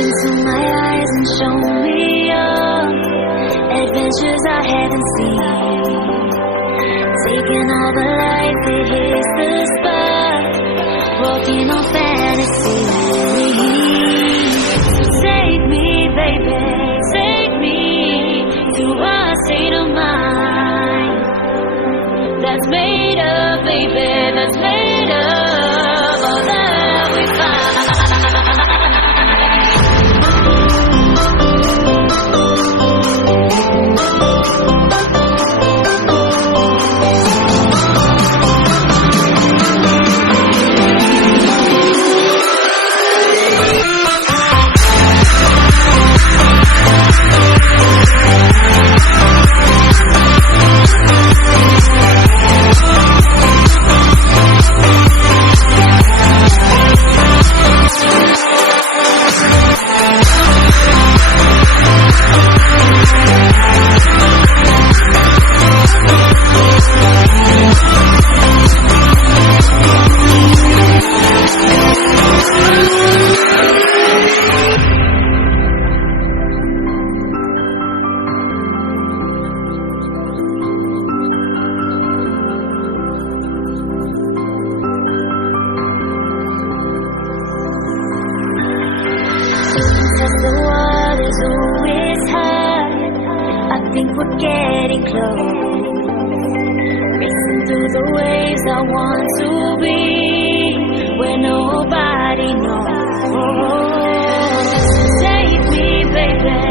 into my eyes and show me your adventures I haven't seen. Taking all the light that hits the spot, walking on fantasy. So take me, baby, take me to a state of mind that's made of, baby, that's made of all that we find. The water's always high. I think we're getting close. Racing through the waves, I want to be where nobody knows. Take me, baby.